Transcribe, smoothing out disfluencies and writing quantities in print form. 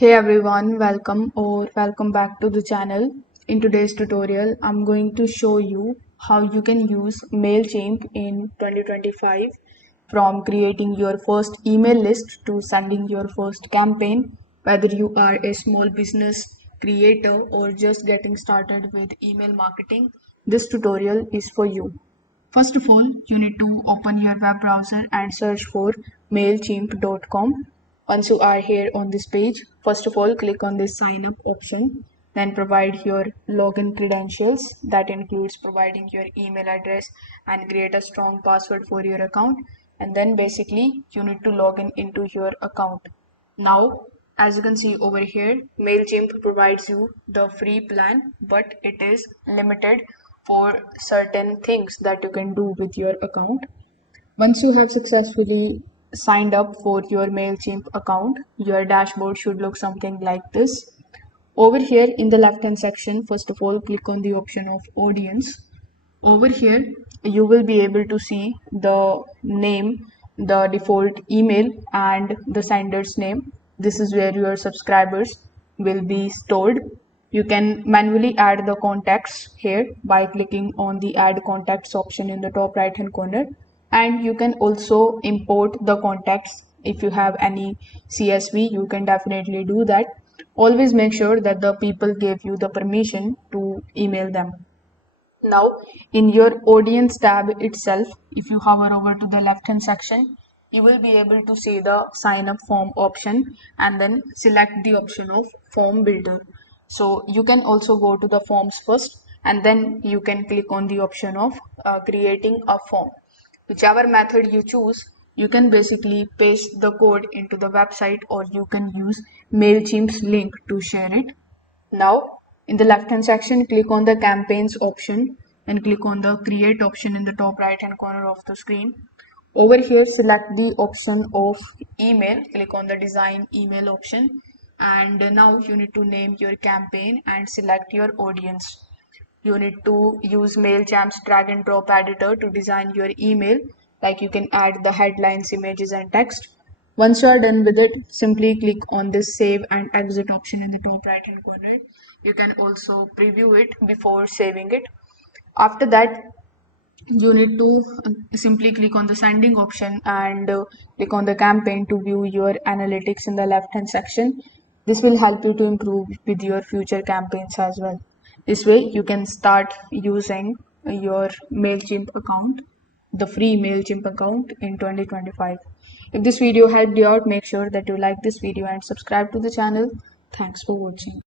Hey everyone, welcome back to the channel. In today's tutorial, I'm going to show you how you can use Mailchimp in 2025 from creating your first email list to sending your first campaign, whether you are a small business creator or just getting started with email marketing. This tutorial is for you. First of all, you need to open your web browser and search for mailchimp.com. Once you are here on this page, first of all, click on this sign up option. Then provide your login credentials. That includes providing your email address and create a strong password for your account. And then basically, you need to log in into your account. Now, as you can see over here, Mailchimp provides you the free plan, but it is limited for certain things that you can do with your account. Once you have successfully signed up for your Mailchimp account, your dashboard should look something like this. Over here in the left hand section, first of all, click on the option of audience. Over here, you will be able to see the name, the default email, and the sender's name. This is where your subscribers will be stored. You can manually add the contacts here by clicking on the add contacts option in the top right hand corner. And you can also import the contacts. If you have any CSV, you can definitely do that. Always make sure that the people gave you the permission to email them. Now, in your audience tab itself, if you hover over to the left hand section, you will be able to see the sign up form option and then select the option of form builder. So you can also go to the forms first and then you can click on the option of creating a form. Whichever method you choose, you can basically paste the code into the website or you can use Mailchimp's link to share it. Now, in the left hand section, click on the campaigns option and click on the create option in the top right hand corner of the screen. Over here, select the option of email, click on the design email option, and now you need to name your campaign and select your audience. You need to use Mailchimp's drag and drop editor to design your email. Like you can add the headlines, images, and text. Once you are done with it, simply click on this save and exit option in the top right hand corner. You can also preview it before saving it. After that, you need to simply click on the sending option and click on the campaign to view your analytics in the left hand section. This will help you to improve with your future campaigns as well. This way you can start using your Mailchimp account, the free Mailchimp account in 2025. If this video helped you out, make sure that you like this video and subscribe to the channel. Thanks for watching.